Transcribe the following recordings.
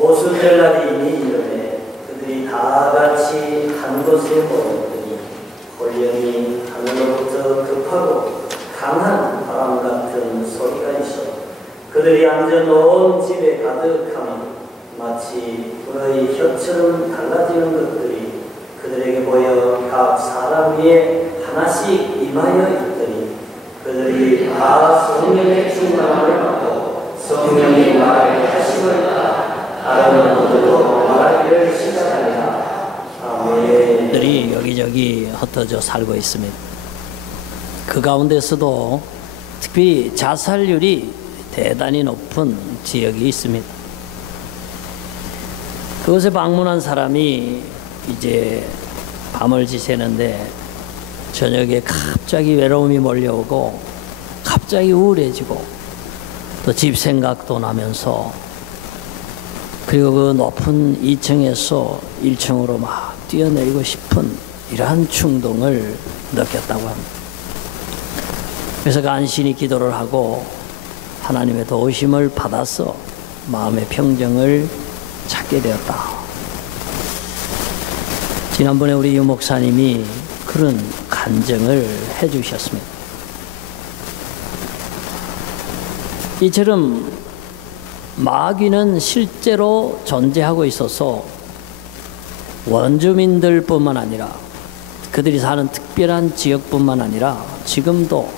오순절 날이 이미 이르매 그들이 다 같이 한 곳에 모였더니 홀령이 하늘로부터 급하고 강한 바람 같은 소리가 있어 그들이 앉아 온 집에 가득하며 마치 불의 혀처럼 달라지는 것들이 그들에게 보여 각 사람 위에 하나씩 임하여 있더니 그들이 다 성령의 충만함을 받고 성령이 말을 하심을 따라 다른 모두도 말하기를 시작하리라. 아멘. 들이 여기저기 흩어져 살고 있습니다. 그 가운데서도 특히 자살률이 대단히 높은 지역이 있습니다. 그곳에 방문한 사람이 이제 밤을 지새는데 저녁에 갑자기 외로움이 몰려오고 갑자기 우울해지고 또 집 생각도 나면서 그리고 그 높은 2층에서 1층으로 막 뛰어내리고 싶은 이러한 충동을 느꼈다고 합니다. 그래서 간신히 기도를 하고 하나님의 도우심을 받아서 마음의 평정을 찾게 되었다. 지난번에 우리 유 목사님이 그런 간증을 해주셨습니다. 이처럼 마귀는 실제로 존재하고 있어서 원주민들 뿐만 아니라 그들이 사는 특별한 지역뿐만 아니라 지금도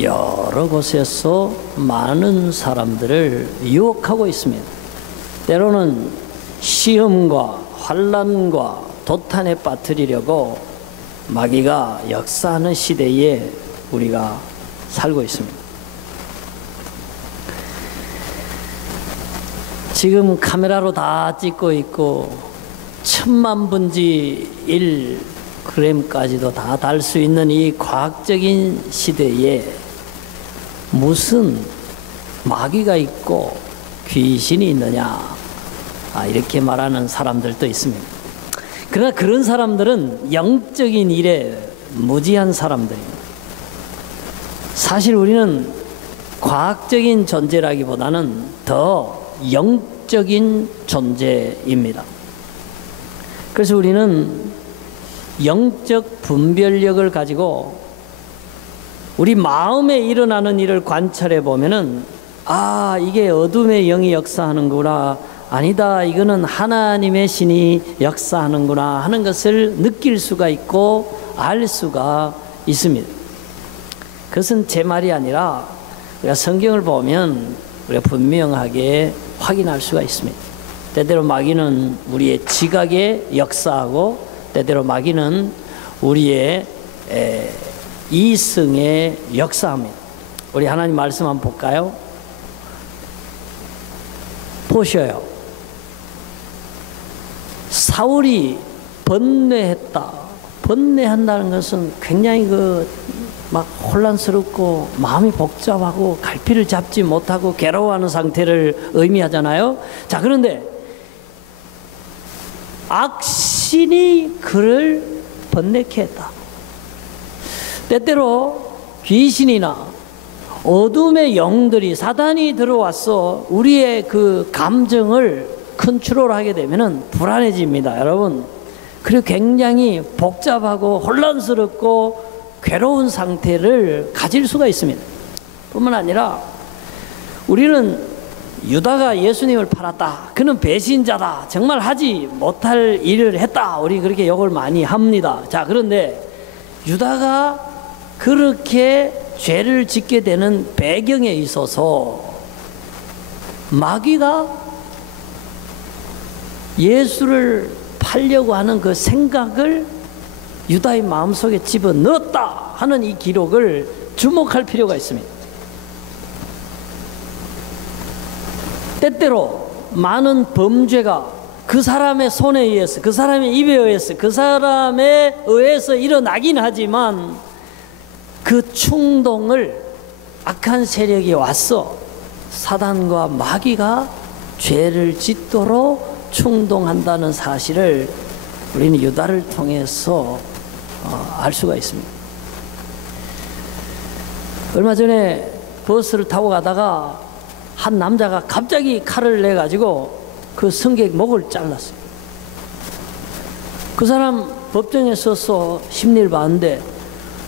여러 곳에서 많은 사람들을 유혹하고 있습니다. 때로는 시험과 환난과 도탄에 빠뜨리려고 마귀가 역사하는 시대에 우리가 살고 있습니다. 지금 카메라로 다 찍고 있고 1000만 분지 1g까지도 다 달 수 있는 이 과학적인 시대에 무슨 마귀가 있고 귀신이 있느냐 이렇게 말하는 사람들도 있습니다. 그러나 그런 사람들은 영적인 일에 무지한 사람들입니다. 사실 우리는 과학적인 존재라기보다는 더 영적인 존재입니다. 그래서 우리는 영적 분별력을 가지고 우리 마음에 일어나는 일을 관찰해 보면은 이게 어둠의 영이 역사하는구나, 아니다 이거는 하나님의 신이 역사하는구나 하는 것을 느낄 수가 있고 알 수가 있습니다. 그것은 제 말이 아니라 우리가 성경을 보면 우리가 분명하게 확인할 수가 있습니다. 때때로 마귀는 우리의 지각에 역사하고 때때로 마귀는 우리의 이성에 역사합니다. 우리 하나님 말씀 한번 볼까요? 보셔요. 사울이 번뇌했다. 번뇌한다는 것은 굉장히 막 혼란스럽고 마음이 복잡하고 갈피를 잡지 못하고 괴로워하는 상태를 의미하잖아요. 자, 그런데 악신이 그를 번뇌케 했다. 때때로 귀신이나 어둠의 영들이 사단이 들어와서 우리의 그 감정을 컨트롤하게 되면은 불안해집니다, 여러분. 그리고 굉장히 복잡하고 혼란스럽고 괴로운 상태를 가질 수가 있습니다. 뿐만 아니라 우리는 유다가 예수님을 팔았다, 그는 배신자다, 정말 하지 못할 일을 했다, 우리 그렇게 욕을 많이 합니다. 자, 그런데 유다가 그렇게 죄를 짓게 되는 배경에 있어서 마귀가 예수를 팔려고 하는 그 생각을 유다의 마음속에 집어넣었다 하는 이 기록을 주목할 필요가 있습니다. 때때로 많은 범죄가 그 사람의 손에 의해서, 그 사람의 입에 의해서, 그 사람에 의해서 일어나긴 하지만 그 충동을 악한 세력이 와서 사단과 마귀가 죄를 짓도록 충동한다는 사실을 우리는 유다를 통해서 알 수가 있습니다. 얼마 전에 버스를 타고 가다가 한 남자가 갑자기 칼을 내가지고 그 승객 목을 잘랐어요. 그 사람 법정에 서서 심리를 봤는데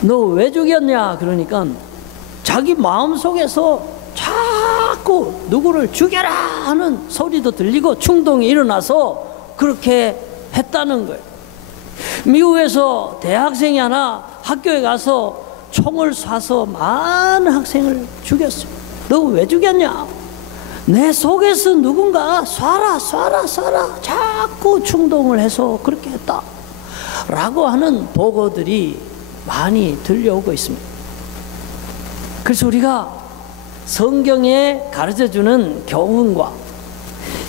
너 왜 죽였냐 그러니까 자기 마음속에서 자꾸 누구를 죽여라 하는 소리도 들리고 충동이 일어나서 그렇게 했다는 거예요. 미국에서 대학생이 하나 학교에 가서 총을 쏴서 많은 학생을 죽였어요. 너 왜 죽였냐? 내 속에서 누군가 쏴라 자꾸 충동을 해서 그렇게 했다 라고 하는 보고들이 많이 들려오고 있습니다. 그래서 우리가 성경에 가르쳐주는 교훈과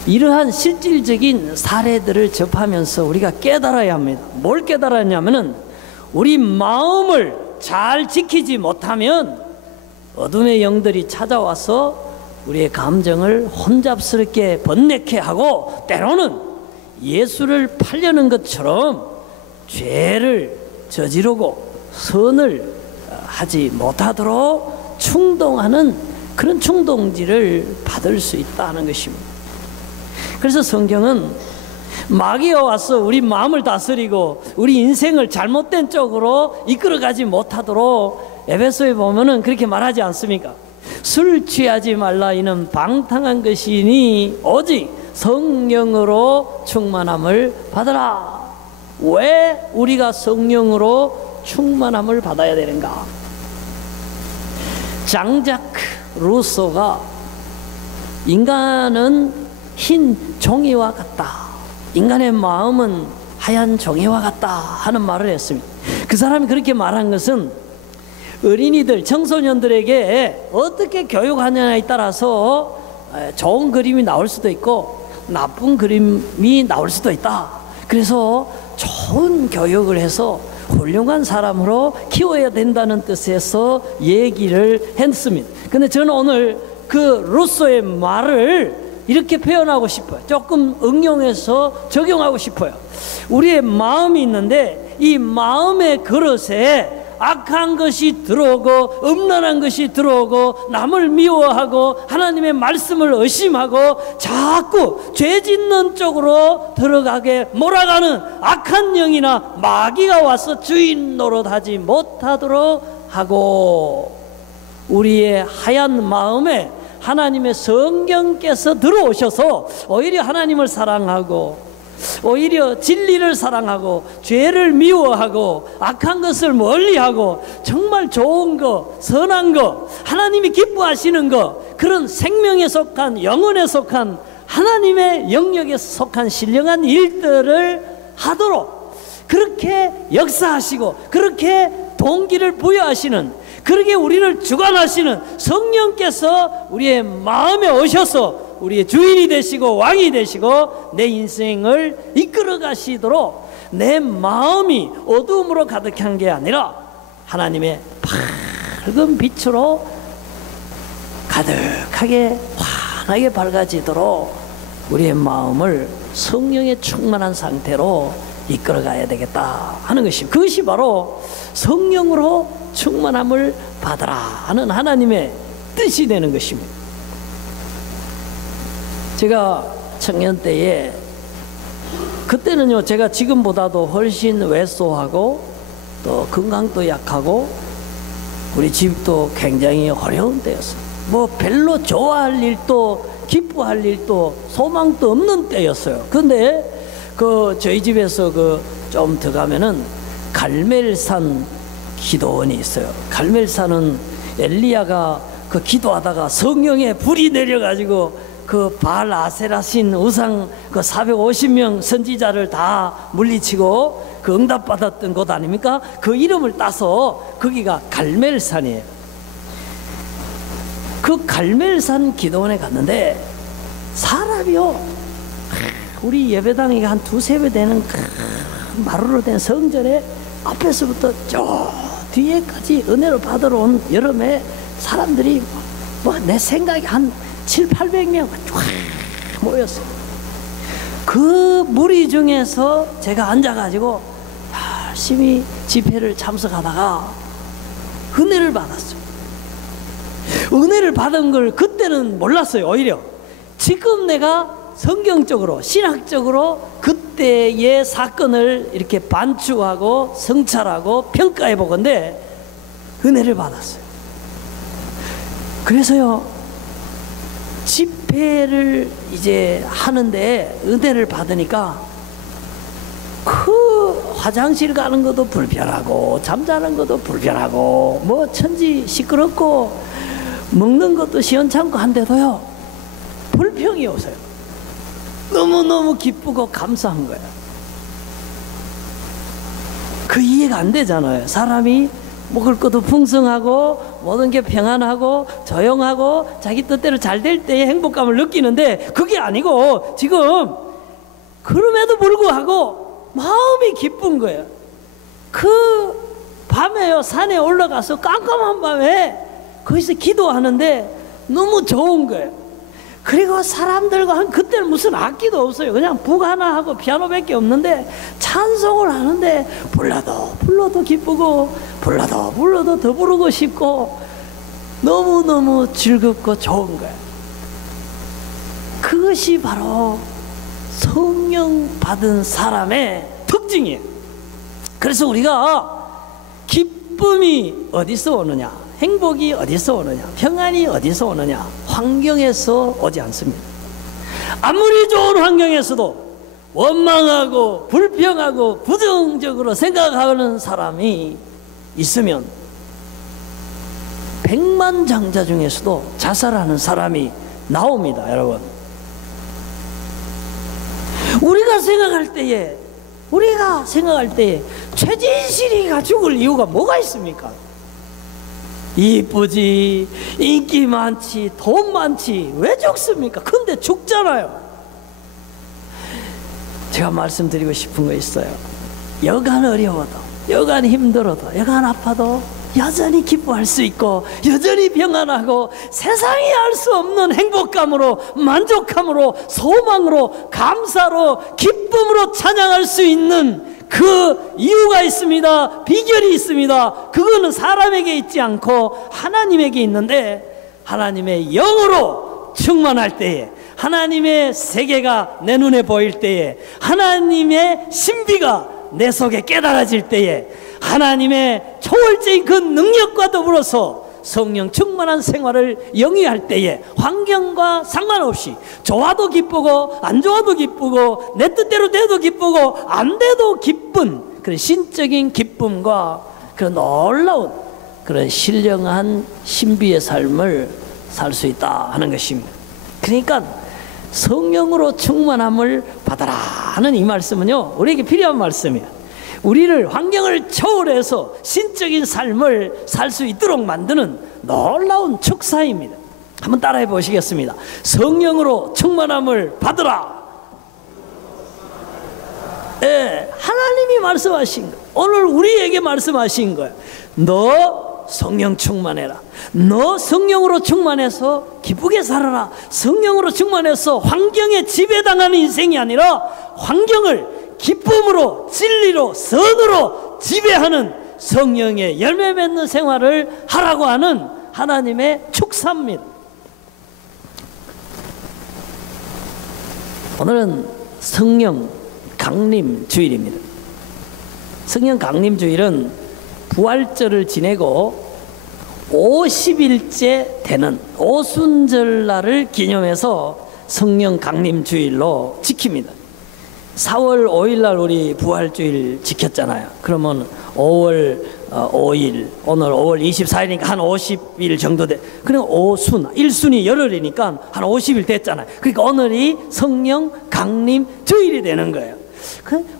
이러한 실질적인 사례들을 접하면서 우리가 깨달아야 합니다. 뭘 깨달아야 하냐면은 우리 마음을 잘 지키지 못하면 어둠의 영들이 찾아와서 우리의 감정을 혼잡스럽게 번뇌케 하고 때로는 예수를 팔려는 것처럼 죄를 저지르고 선을 하지 못하도록 충동하는 그런 충동질을 받을 수 있다는 것입니다. 그래서 성경은 마귀가 와서 우리 마음을 다스리고 우리 인생을 잘못된 쪽으로 이끌어가지 못하도록 에베소에 보면은 그렇게 말하지 않습니까? 술 취하지 말라 이는 방탕한 것이니 오직 성령으로 충만함을 받으라. 왜 우리가 성령으로 충만함을 받아야 되는가? 장자크 루소가 인간은 흰 종이와 같다, 인간의 마음은 하얀 종이와 같다 하는 말을 했습니다. 그 사람이 그렇게 말한 것은 어린이들, 청소년들에게 어떻게 교육하느냐에 따라서 좋은 그림이 나올 수도 있고 나쁜 그림이 나올 수도 있다. 그래서 좋은 교육을 해서 훌륭한 사람으로 키워야 된다는 뜻에서 얘기를 했습니다. 근데 저는 오늘 그 루소의 말을 이렇게 표현하고 싶어요. 조금 응용해서 적용하고 싶어요. 우리의 마음이 있는데 이 마음의 그릇에 악한 것이 들어오고 음란한 것이 들어오고 남을 미워하고 하나님의 말씀을 의심하고 자꾸 죄 짓는 쪽으로 들어가게 몰아가는 악한 영이나 마귀가 와서 주인 노릇하지 못하도록 하고, 우리의 하얀 마음에 하나님의 성령께서 들어오셔서 오히려 하나님을 사랑하고 오히려 진리를 사랑하고 죄를 미워하고 악한 것을 멀리하고 정말 좋은 거, 선한 거, 하나님이 기뻐하시는 거, 그런 생명에 속한, 영혼에 속한, 하나님의 영역에 속한 신령한 일들을 하도록 그렇게 역사하시고 그렇게 동기를 부여하시는, 그렇게 우리를 주관하시는 성령께서 우리의 마음에 오셔서 우리의 주인이 되시고 왕이 되시고 내 인생을 이끌어 가시도록 내 마음이 어두움으로 가득한 게 아니라 하나님의 밝은 빛으로 가득하게 환하게 밝아지도록 우리의 마음을 성령에 충만한 상태로 이끌어 가야 되겠다 하는 것입니다. 그것이 바로 성령으로 충만함을 받으라 하는 하나님의 뜻이 되는 것입니다. 제가 청년 때에, 그때는요 제가 지금보다도 훨씬 왜소하고 또 건강도 약하고 우리 집도 굉장히 어려운 때였어요. 뭐 별로 좋아할 일도 기뻐할 일도 소망도 없는 때였어요. 근데 그 저희 집에서 그 좀 더 가면은 갈멜산 기도원이 있어요. 갈멜산은 엘리야가 그 기도하다가 성령의 불이 내려가지고 그 바알 아세라신 우상 그 450명 선지자를 다 물리치고 그 응답받았던 곳 아닙니까? 그 이름을 따서 거기가 갈멜산이에요. 그 갈멜산 기도원에 갔는데 사람이요, 우리 예배당이 한 2-3배 되는 마루로 된 성전에 앞에서부터 저 뒤에까지 은혜를 받으러 온 여름에 사람들이 뭐 내 생각에 한 700-800명 쫙 모였어요. 그 무리 중에서 제가 앉아가지고 열심히 집회를 참석하다가 은혜를 받았어요. 은혜를 받은 걸 그때는 몰랐어요. 오히려 지금 내가 성경적으로 신학적으로 그때의 사건을 이렇게 반추하고 성찰하고 평가해 보건대 은혜를 받았어요. 그래서요, 집회를 이제 하는데 은혜를 받으니까 그 화장실 가는 것도 불편하고 잠자는 것도 불편하고 뭐 천지 시끄럽고 먹는 것도 시원찮고 한데도요, 불평이 오세요. 너무너무 기쁘고 감사한 거예요. 그 이해가 안 되잖아요. 사람이 먹을 것도 풍성하고 모든 게 평안하고 조용하고 자기 뜻대로 잘 될 때의 행복감을 느끼는데 그게 아니고 지금 그럼에도 불구하고 마음이 기쁜 거예요. 그 밤에요, 산에 올라가서 깜깜한 밤에 거기서 기도하는데 너무 좋은 거예요. 그리고 사람들과 한 그때는 무슨 악기도 없어요. 그냥 북 하나 하고 피아노밖에 없는데 찬송을 하는데 불러도 기쁘고 불러도 더 부르고 싶고 너무너무 즐겁고 좋은 거예요. 그것이 바로 성령 받은 사람의 특징이에요. 그래서 우리가 기쁨이 어디서 오느냐, 행복이 어디서 오느냐, 평안이 어디서 오느냐, 환경에서 오지 않습니다. 아무리 좋은 환경에서도 원망하고 불평하고 부정적으로 생각하는 사람이 있으면 백만장자 중에서도 자살하는 사람이 나옵니다. 여러분, 우리가 생각할 때에 최진실이가 죽을 이유가 뭐가 있습니까? 이쁘지, 인기 많지, 돈 많지, 왜 죽습니까? 근데 죽잖아요. 제가 말씀드리고 싶은 거 있어요. 여간 어려워도, 여간 힘들어도, 여간 아파도 여전히 기뻐할 수 있고 여전히 평안하고 세상이 알 수 없는 행복감으로, 만족함으로, 소망으로, 감사로, 기쁨으로 찬양할 수 있는 그 이유가 있습니다. 비결이 있습니다. 그거는 사람에게 있지 않고 하나님에게 있는데, 하나님의 영으로 충만할 때에, 하나님의 세계가 내 눈에 보일 때에, 하나님의 신비가 내 속에 깨달아질 때에, 하나님의 초월적인 그 능력과 더불어서 성령 충만한 생활을 영위할 때에 환경과 상관없이 좋아도 기쁘고 안 좋아도 기쁘고 내 뜻대로 돼도 기쁘고 안 돼도 기쁜 그런 신적인 기쁨과 그런 놀라운 그런 신령한 신비의 삶을 살 수 있다 하는 것입니다. 그러니까 성령으로 충만함을 받아라 하는 이 말씀은요, 우리에게 필요한 말씀이에요. 우리를 환경을 초월해서 신적인 삶을 살 수 있도록 만드는 놀라운 축사입니다. 한번 따라해 보시겠습니다. 성령으로 충만함을 받으라. 예, 하나님이 말씀하신 거예요. 오늘 우리에게 말씀하신 거예요. 너 성령 충만해라. 너 성령으로 충만해서 기쁘게 살아라. 성령으로 충만해서 환경에 지배당하는 인생이 아니라 환경을 기쁨으로, 진리로, 선으로 지배하는 성령의 열매 맺는 생활을 하라고 하는 하나님의 축사입니다. 오늘은 성령 강림 주일입니다. 성령 강림 주일은 부활절을 지내고 50일째 되는 오순절날을 기념해서 성령 강림 주일로 지킵니다. 4월 5일 날 우리 부활주일 지켰잖아요. 그러면 5월 5일, 오늘 5월 24일이니까 한 50일 정도 돼. 그럼 오순, 1순위 열흘이니까 한 50일 됐잖아요. 그러니까 오늘이 성령 강림 주일이 되는 거예요.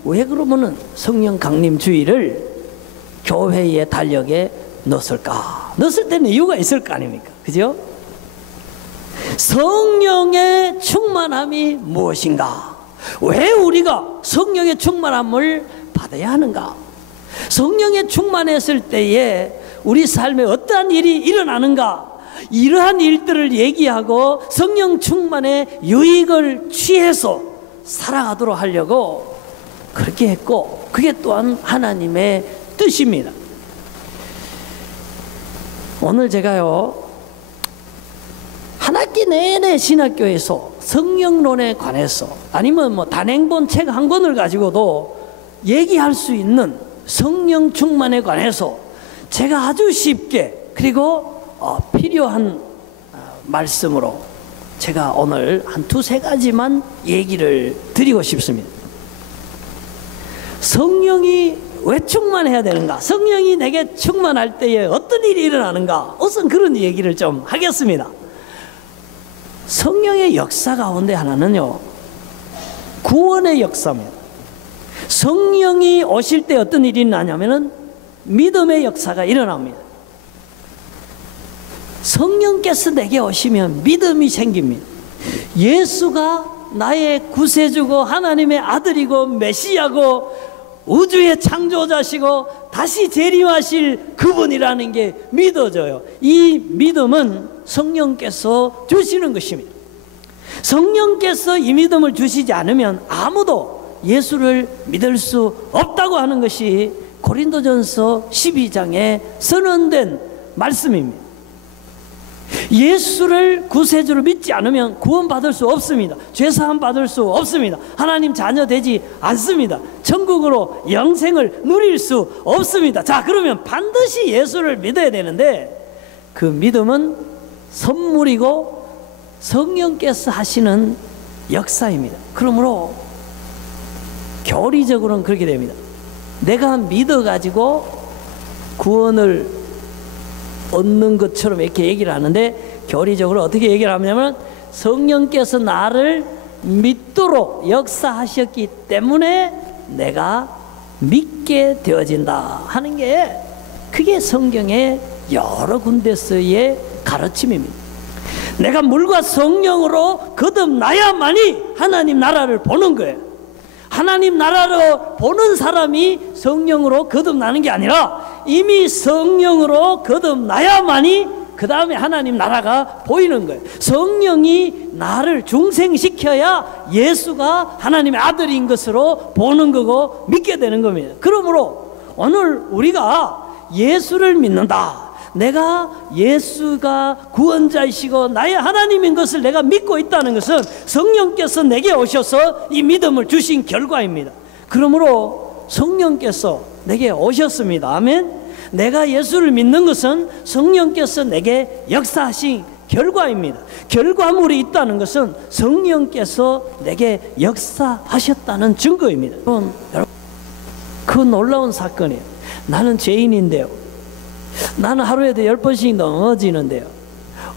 왜 그러면은 성령 강림 주일을 교회의 달력에 넣었을까? 넣었을 때는 이유가 있을 거 아닙니까? 그죠? 성령의 충만함이 무엇인가? 왜 우리가 성령의 충만함을 받아야 하는가? 성령에 충만했을 때에 우리 삶에 어떠한 일이 일어나는가? 이러한 일들을 얘기하고 성령 충만의 유익을 취해서 살아가도록 하려고 그렇게 했고, 그게 또한 하나님의 뜻입니다. 오늘 제가요, 한 학기 내내 신학교에서 성령론에 관해서 아니면 뭐 단행본 책 한 권을 가지고도 얘기할 수 있는 성령 충만에 관해서 제가 아주 쉽게 그리고 필요한 말씀으로 제가 오늘 한 두세 가지만 얘기를 드리고 싶습니다. 성령이 왜 충만해야 되는가? 성령이 내게 충만할 때에 어떤 일이 일어나는가? 우선 그런 얘기를 좀 하겠습니다. 성령의 역사 가운데 하나는요, 구원의 역사입니다. 성령이 오실 때 어떤 일이 일어나냐면은 믿음의 역사가 일어납니다. 성령께서 내게 오시면 믿음이 생깁니다. 예수가 나의 구세주고 하나님의 아들이고 메시아고 우주의 창조자시고 다시 재림하실 그분이라는 게 믿어져요. 이 믿음은 성령께서 주시는 것입니다. 성령께서 이 믿음을 주시지 않으면 아무도 예수를 믿을 수 없다고 하는 것이 고린도전서 12장에 선언된 말씀입니다. 예수를 구세주로 믿지 않으면 구원받을 수 없습니다. 죄사함 받을 수 없습니다. 하나님 자녀 되지 않습니다. 천국으로 영생을 누릴 수 없습니다. 자, 그러면 반드시 예수를 믿어야 되는데 그 믿음은 선물이고 성령께서 하시는 역사입니다. 그러므로 교리적으로는 그렇게 됩니다. 내가 믿어가지고 구원을 얻는 것처럼 이렇게 얘기를 하는데 교리적으로 어떻게 얘기를 하냐면 성령께서 나를 믿도록 역사하셨기 때문에 내가 믿게 되어진다 하는 게 그게 성경의 여러 군데서의 가르침입니다. 내가 물과 성령으로 거듭나야만이 하나님 나라를 보는 거예요. 하나님 나라를 보는 사람이 성령으로 거듭나는 게 아니라 이미 성령으로 거듭나야만이 그 다음에 하나님 나라가 보이는 거예요. 성령이 나를 중생시켜야 예수가 하나님의 아들인 것으로 보는 거고 믿게 되는 겁니다. 그러므로 오늘 우리가 예수를 믿는다, 내가 예수가 구원자이시고 나의 하나님인 것을 내가 믿고 있다는 것은 성령께서 내게 오셔서 이 믿음을 주신 결과입니다. 그러므로 성령께서 내게 오셨습니다. 아멘. 내가 예수를 믿는 것은 성령께서 내게 역사하신 결과입니다. 결과물이 있다는 것은 성령께서 내게 역사하셨다는 증거입니다. 여러분, 그 놀라운 사건이에요. 나는 죄인인데요, 나는 하루에도 10번씩 넘어지는데요,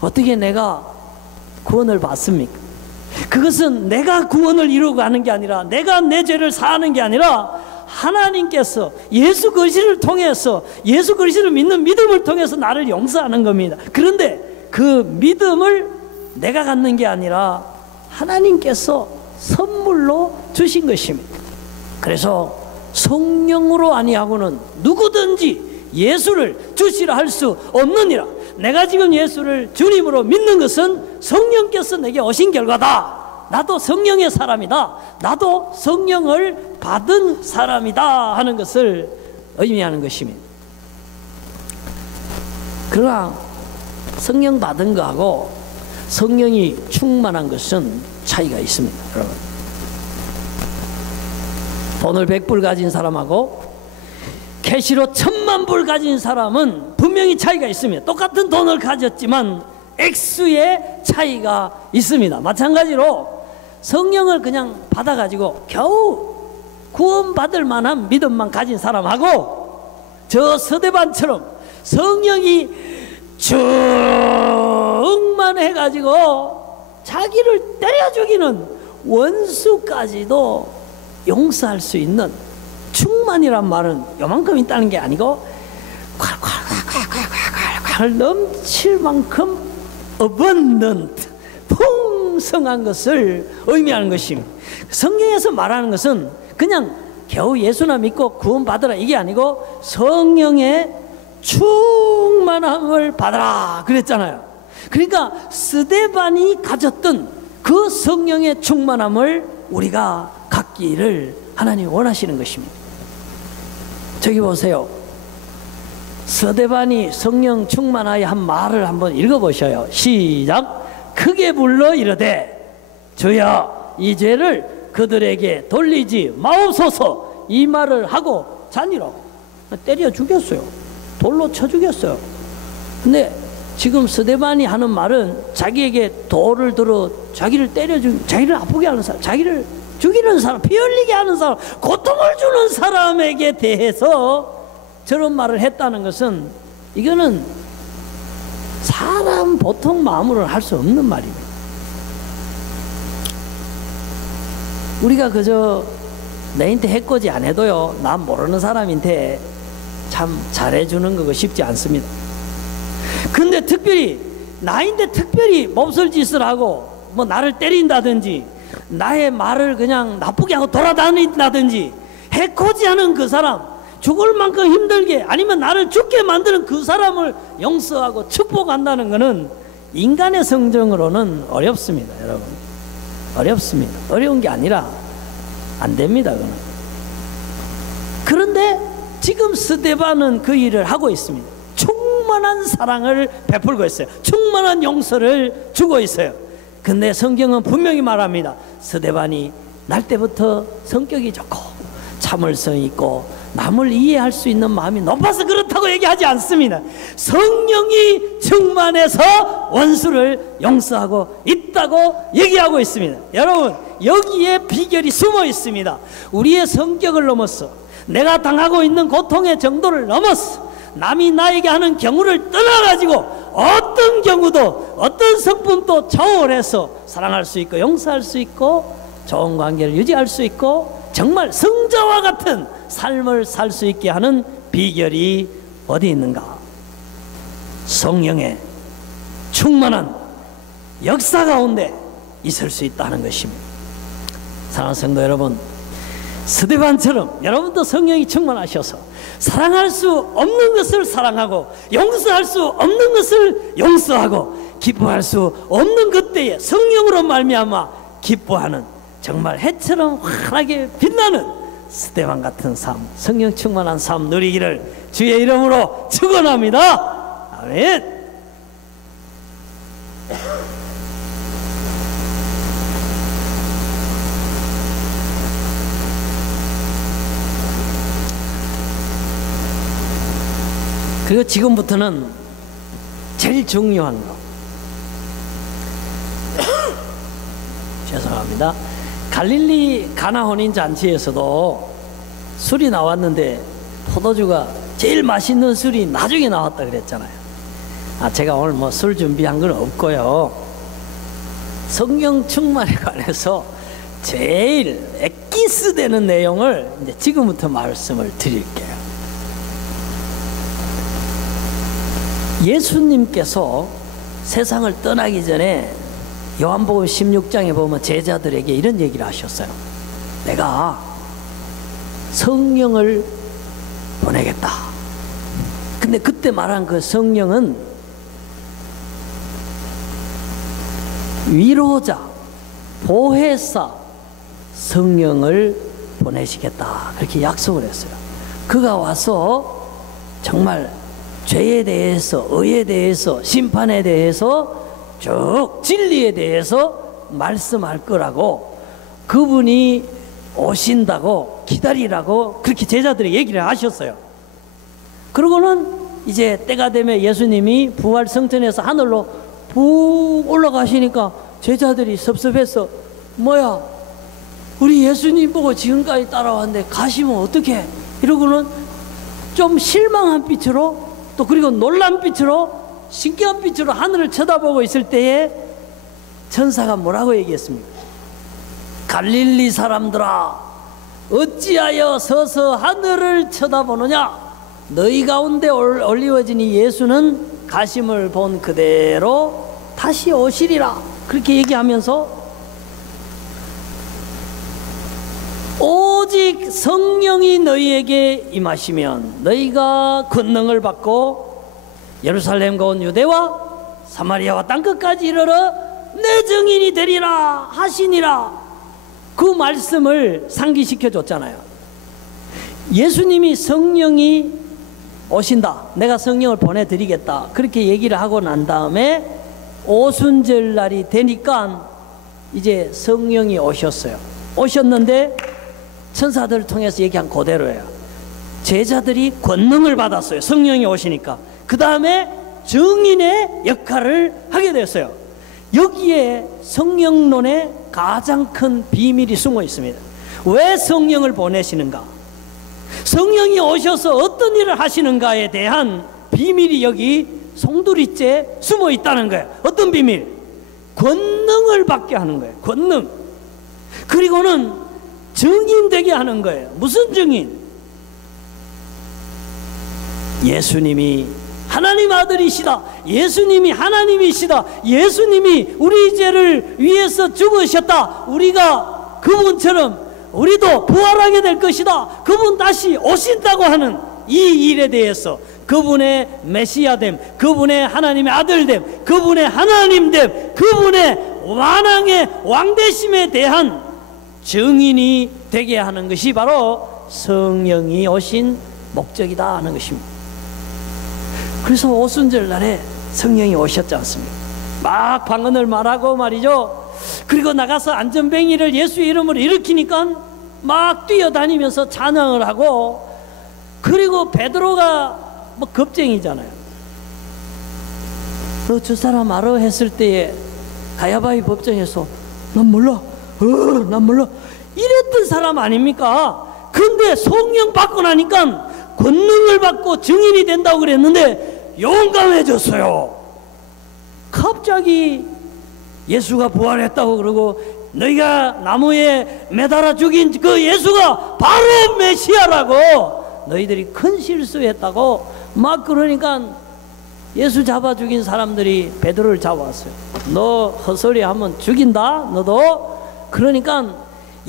어떻게 내가 구원을 받습니까? 그것은 내가 구원을 이루고 하는 게 아니라, 내가 내 죄를 사하는 게 아니라 하나님께서 예수 그리스도를 통해서, 예수 그리스도를 믿는 믿음을 통해서 나를 용서하는 겁니다. 그런데 그 믿음을 내가 갖는 게 아니라 하나님께서 선물로 주신 것입니다. 그래서 성령으로 아니하고는 누구든지 예수를 주시라 할 수 없느니라. 내가 지금 예수를 주님으로 믿는 것은 성령께서 내게 오신 결과다. 나도 성령의 사람이다, 나도 성령을 받은 사람이다 하는 것을 의미하는 것입니다. 그러나 성령 받은 거하고 성령이 충만한 것은 차이가 있습니다. 여러분, 돈을 100불 가진 사람하고 캐시로 1000,000불 가진 사람은 분명히 차이가 있습니다. 똑같은 돈을 가졌지만 액수의 차이가 있습니다. 마찬가지로 성령을 그냥 받아가지고 겨우 구원받을 만한 믿음만 가진 사람하고 저 서대반처럼 성령이 충만해가지고 자기를 때려 죽이는 원수까지도 용서할 수 있는, 충만이란 말은 요만큼 있다는 게 아니고 콸콸콸콸콸콸 넘칠 만큼 abundant, 풍성한 것을 의미하는 것입니다. 성경에서 말하는 것은 그냥 겨우 예수나 믿고 구원받으라 이게 아니고 성령의 충만함을 받아라 그랬잖아요. 그러니까 스데반이 가졌던 그 성령의 충만함을 우리가 갖기를 하나님이 원하시는 것입니다. 저기 보세요. 스데반이 성령 충만하여 한 말을 한번 읽어보셔요. 시작. 크게 불러 이르되. 주여 이 죄를 그들에게 돌리지 마옵소서, 이 말을 하고 자니라. 때려 죽였어요. 돌로 쳐 죽였어요. 근데 지금 스데반이 하는 말은 자기에게 돌을 들어 자기를 때려 자기를 아프게 하는 사람, 자기를 죽이는 사람, 피 흘리게 하는 사람, 고통을 주는 사람에게 대해서 저런 말을 했다는 것은, 이거는 사람 보통 마음으로는 할 수 없는 말입니다. 우리가 그저 내한테 해코지 안 해도요, 난 모르는 사람인데 참 잘해주는 거 쉽지 않습니다. 근데 특별히 나인데 특별히 몹쓸 짓을 하고 뭐 나를 때린다든지 나의 말을 그냥 나쁘게 하고 돌아다닌다든지 해코지하는 그 사람, 죽을 만큼 힘들게 아니면 나를 죽게 만드는 그 사람을 용서하고 축복한다는 것은 인간의 성정으로는 어렵습니다. 여러분, 어렵습니다. 어려운 게 아니라 안 됩니다. 그건. 그런데 지금 스데반은 그 일을 하고 있습니다. 충만한 사랑을 베풀고 있어요. 충만한 용서를 주고 있어요. 근데 성경은 분명히 말합니다. 스데반이 날 때부터 성격이 좋고 참을성 있고 남을 이해할 수 있는 마음이 높아서 그렇다고 얘기하지 않습니다. 성령이 충만해서 원수를 용서하고 있다고 얘기하고 있습니다. 여러분, 여기에 비결이 숨어 있습니다. 우리의 성격을 넘어서, 내가 당하고 있는 고통의 정도를 넘어서, 남이 나에게 하는 경우를 떠나가지고 어떤 경우도 어떤 성품도 초월해서 사랑할 수 있고 용서할 수 있고 좋은 관계를 유지할 수 있고 정말 성자와 같은 삶을 살 수 있게 하는 비결이 어디 있는가? 성령의 충만한 역사 가운데 있을 수 있다는 것입니다. 사랑하는 성도 여러분, 스데반처럼 여러분도 성령이 충만하셔서 사랑할 수 없는 것을 사랑하고 용서할 수 없는 것을 용서하고 기뻐할 수 없는 그때에 성령으로 말미암아 기뻐하는 정말 해처럼 환하게 빛나는 스데반 같은 삶, 성령 충만한 삶 누리기를 주의 이름으로 축원합니다. 아멘. 그리고 지금부터는 제일 중요한 거 죄송합니다. 갈릴리 가나 혼인 잔치에서도 술이 나왔는데 포도주가 제일 맛있는 술이 나중에 나왔다 그랬잖아요. 제가 오늘 뭐 술 준비한 건 없고요. 성령 충만에 관해서 제일 엑기스 되는 내용을 이제 지금부터 말씀을 드릴게요. 예수님께서 세상을 떠나기 전에 요한복음 16장에 보면 제자들에게 이런 얘기를 하셨어요. 내가 성령을 보내겠다. 근데 그때 말한 그 성령은 위로자, 보혜사 성령을 보내시겠다. 그렇게 약속을 했어요. 그가 와서 정말 죄에 대해서, 의에 대해서, 심판에 대해서 쭉 진리에 대해서 말씀할 거라고, 그분이 오신다고 기다리라고 그렇게 제자들이 얘기를 하셨어요. 그러고는 이제 때가 되면 예수님이 부활 성천에서 하늘로 푹 올라가시니까 제자들이 섭섭해서 뭐야 우리 예수님 보고 지금까지 따라왔는데 가시면 어떡해 이러고는 좀 실망한 빛으로 또 그리고 놀란 빛으로 신기한 빛으로 하늘을 쳐다보고 있을 때에 천사가 뭐라고 얘기했습니까? 갈릴리 사람들아 어찌하여 서서 하늘을 쳐다보느냐? 너희 가운데 올리워진 이 예수는 가심을 본 그대로 다시 오시리라. 그렇게 얘기하면서 오직 성령이 너희에게 임하시면 너희가 권능을 받고 예루살렘과 온 유대와 사마리아와 땅끝까지 이르러 내 증인이 되리라 하시니라. 그 말씀을 상기시켜 줬잖아요. 예수님이 성령이 오신다, 내가 성령을 보내드리겠다, 그렇게 얘기를 하고 난 다음에 오순절 날이 되니까 이제 성령이 오셨어요. 오셨는데 천사들을 통해서 얘기한 그대로예요. 제자들이 권능을 받았어요. 성령이 오시니까. 그 다음에 증인의 역할을 하게 됐어요. 여기에 성령론의 가장 큰 비밀이 숨어 있습니다. 왜 성령을 보내시는가? 성령이 오셔서 어떤 일을 하시는가에 대한 비밀이 여기 송두리째 숨어 있다는 거예요. 어떤 비밀? 권능을 받게 하는 거예요. 권능. 그리고는 증인되게 하는 거예요. 무슨 증인? 예수님이 하나님 아들이시다. 예수님이 하나님이시다. 예수님이 우리 죄를 위해서 죽으셨다. 우리가 그분처럼 우리도 부활하게 될 것이다. 그분 다시 오신다고 하는 이 일에 대해서 그분의 메시아됨, 그분의 하나님의 아들됨, 그분의 하나님됨, 그분의 완왕의 왕되심에 대한 증인이 되게 하는 것이 바로 성령이 오신 목적이다 하는 것입니다. 그래서 오순절 날에 성령이 오셨지 않습니까? 막 방언을 말하고 말이죠. 그리고 나가서 안전뱅이를 예수 이름으로 일으키니까 막 뛰어다니면서 찬양을 하고, 그리고 베드로가 뭐 겁쟁이잖아요. 너 저 사람 알아? 했을 때에 가야바의 법정에서 난 몰라, 난 몰라 이랬던 사람 아닙니까? 근데 성령 받고 나니까 권능을 받고 증인이 된다고 그랬는데 용감해졌어요. 갑자기 예수가 부활했다고 그러고 너희가 나무에 매달아 죽인 그 예수가 바로 메시아라고 너희들이 큰 실수했다고 막 그러니까 예수 잡아 죽인 사람들이 베드로를 잡아왔어요. 너 헛소리 하면 죽인다 너도. 그러니까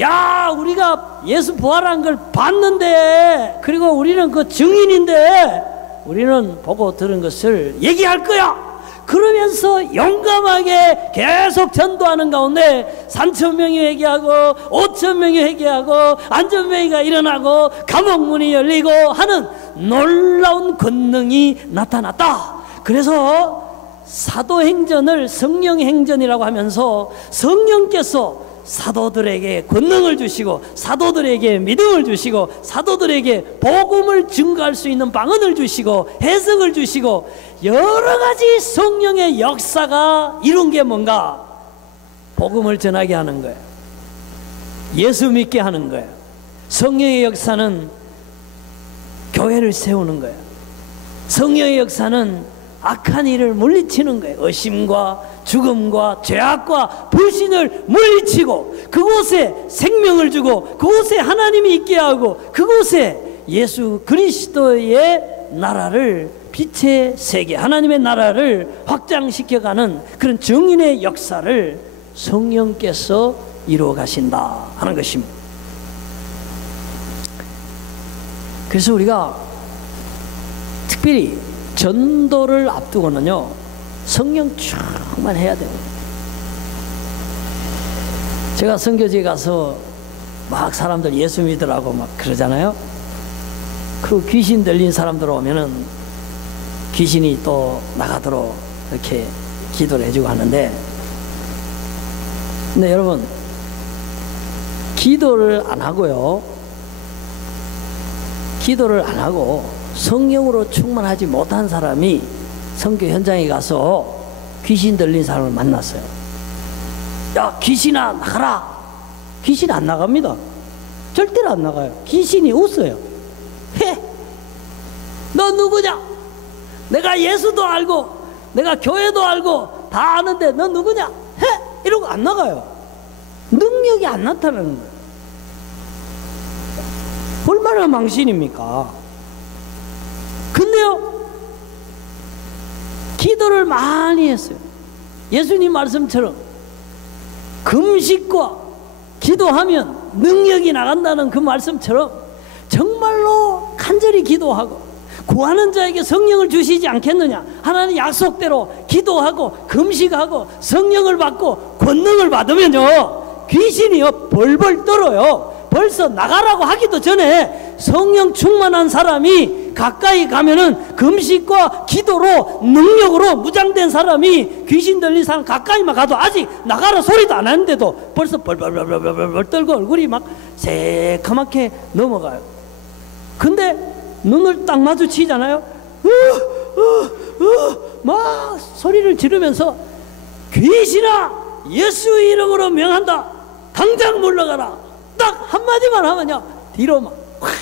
야 우리가 예수 부활한 걸 봤는데, 그리고 우리는 그 증인인데 우리는 보고 들은 것을 얘기할 거야. 그러면서 용감하게 계속 전도하는 가운데 3,000명이 회개하고 5,000명이 회개하고 안전뱅이가 일어나고 감옥문이 열리고 하는 놀라운 권능이 나타났다. 그래서 사도행전을 성령행전이라고 하면서 성령께서 사도들에게 권능을 주시고 사도들에게 믿음을 주시고 사도들에게 복음을 증거할 수 있는 방언을 주시고 해석을 주시고 여러 가지 성령의 역사가 이룬 게 뭔가? 복음을 전하게 하는 거예요. 예수 믿게 하는 거예요. 성령의 역사는 교회를 세우는 거예요. 성령의 역사는 악한 일을 물리치는 거예요. 의심과 죽음과 죄악과 불신을 물리치고 그곳에 생명을 주고 그곳에 하나님이 있게 하고 그곳에 예수 그리스도의 나라를, 빛의 세계 하나님의 나라를 확장시켜가는 그런 증인의 역사를 성령께서 이루어 가신다 하는 것입니다. 그래서 우리가 특별히 전도를 앞두고는요 성령 충만해야 돼요. 제가 선교지에 가서 막 사람들 예수 믿으라고 막 그러잖아요. 그 귀신 들린 사람들 오면은 귀신이 또 나가도록 이렇게 기도를 해주고 하는데, 근데 여러분 기도를 안 하고요, 기도를 안 하고 성령으로 충만하지 못한 사람이 선교 현장에 가서 귀신 들린 사람을 만났어요. 야 귀신아 나가라. 귀신 안 나갑니다. 절대로 안 나가요. 귀신이 웃어요. 해. 너 누구냐? 내가 예수도 알고 내가 교회도 알고 다 아는데 너 누구냐? 해. 이러고 안 나가요. 능력이 안 나타나는 거예요. 얼마나 망신입니까? 근데요 기도를 많이 했어요. 예수님 말씀처럼 금식과 기도하면 능력이 나간다는 그 말씀처럼 정말로 간절히 기도하고 구하는 자에게 성령을 주시지 않겠느냐. 하나님 약속대로 기도하고 금식하고 성령을 받고 권능을 받으면요 귀신이요 벌벌 떨어요. 벌써 나가라고 하기도 전에 성령 충만한 사람이 가까이 가면은 금식과 기도로 능력으로 무장된 사람이 귀신 들린 사람 가까이만 가도 아직 나가라 소리도 안 하는데도 벌써 벌벌벌벌벌 떨고 얼굴이 막 새카맣게 넘어가요. 근데 눈을 딱 마주치잖아요. 막 소리를 지르면서 귀신아 예수 이름으로 명한다. 당장 물러가라. 딱 한마디만 하면요 뒤로 막 확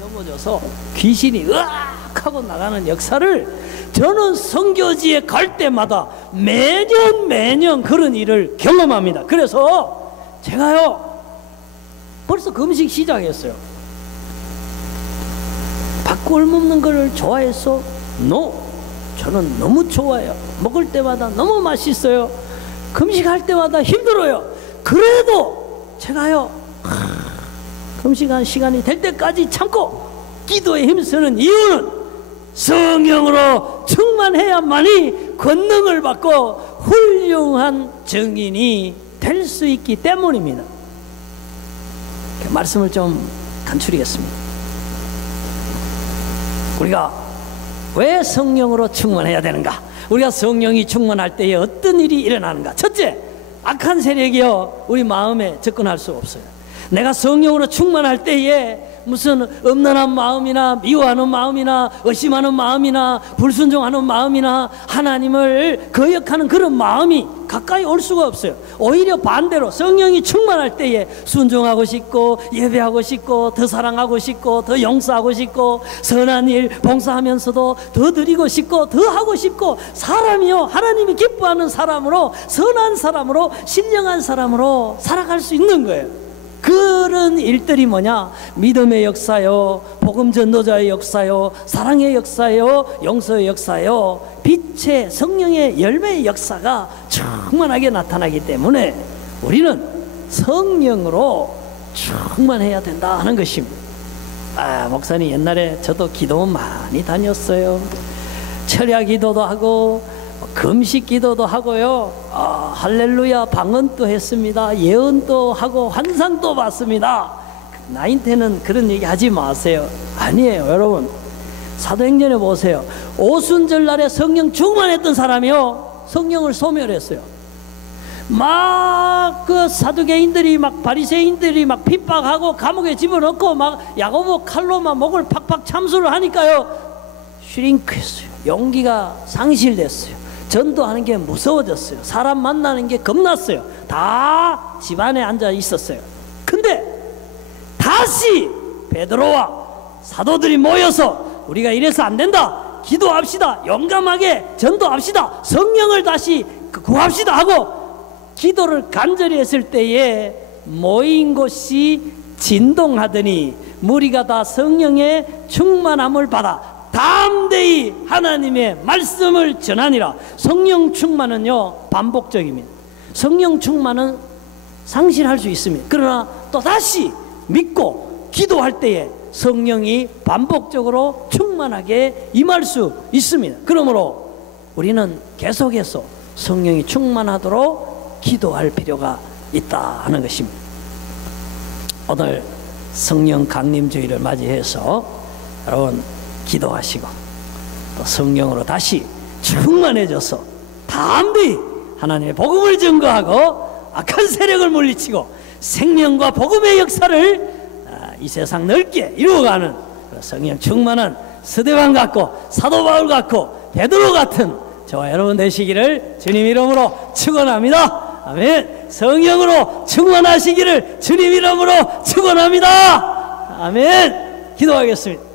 넘어져서 귀신이 으악 하고 나가는 역사를 저는 선교지에 갈 때마다 매년 그런 일을 경험합니다. 그래서 제가요 벌써 금식 시작했어요. 밥꿀 먹는 걸 좋아해서 저는 너무 좋아요. 먹을 때마다 너무 맛있어요. 금식할 때마다 힘들어요. 그래도 제가요 금식한 시간이 될 때까지 참고 기도에 힘쓰는 이유는 성령으로 충만해야만이 권능을 받고 훌륭한 증인이 될 수 있기 때문입니다. 말씀을 좀 간추리겠습니다. 우리가 왜 성령으로 충만해야 되는가? 우리가 성령이 충만할 때에 어떤 일이 일어나는가? 첫째, 악한 세력이요 우리 마음에 접근할 수 없어요. 내가 성령으로 충만할 때에 무슨 음란한 마음이나 미워하는 마음이나 의심하는 마음이나 불순종하는 마음이나 하나님을 거역하는 그런 마음이 가까이 올 수가 없어요. 오히려 반대로 성령이 충만할 때에 순종하고 싶고 예배하고 싶고 더 사랑하고 싶고 더 용서하고 싶고 선한 일 봉사하면서도 더 드리고 싶고 더 하고 싶고 사람이요 하나님이 기뻐하는 사람으로 선한 사람으로 신령한 사람으로 살아갈 수 있는 거예요. 그런 일들이 뭐냐? 믿음의 역사요, 복음 전도자의 역사요, 사랑의 역사요, 용서의 역사요, 빛의 성령의 열매의 역사가 충만하게 나타나기 때문에 우리는 성령으로 충만해야 된다 하는 것입니다. 목사님 옛날에 저도 기도 많이 다녔어요. 철야 기도도 하고 금식 기도도 하고요. 할렐루야 방언도 했습니다. 예언도 하고 환상도 봤습니다. 나인테는 그런 얘기 하지 마세요. 아니에요 여러분. 사도행전에 보세요. 오순절날에 성령 충만했던 사람이요 성령을 소멸했어요. 막 그 사두개인들이 막 바리새인들이 막 핍박하고 감옥에 집어넣고 막 야고보 칼로 막 목을 팍팍 참수를 하니까요 슈링크했어요. 용기가 상실됐어요. 전도하는 게 무서워졌어요. 사람 만나는 게 겁났어요. 다 집안에 앉아 있었어요. 근데 다시 베드로와 사도들이 모여서 우리가 이래서 안 된다. 기도합시다. 용감하게 전도합시다. 성령을 다시 구합시다 하고 기도를 간절히 했을 때에 모인 곳이 진동하더니 무리가 다 성령의 충만함을 받아 담대히 하나님의 말씀을 전하니라. 성령 충만은요 반복적입니다. 성령 충만은 상실할 수 있습니다. 그러나 또 다시 믿고 기도할 때에 성령이 반복적으로 충만하게 임할 수 있습니다. 그러므로 우리는 계속해서 성령이 충만하도록 기도할 필요가 있다 하는 것입니다. 오늘 성령 강림주의를 맞이해서 여러분 기도하시고 또 성령으로 다시 충만해져서 담대히 하나님의 복음을 증거하고 악한 세력을 물리치고 생명과 복음의 역사를 이 세상 넓게 이루어가는 성령 충만한 스데반 같고 사도 바울 같고 베드로 같은 저와 여러분 되시기를 주님 이름으로 축원합니다. 아멘. 성령으로 충만하시기를 주님 이름으로 축원합니다. 아멘. 기도하겠습니다.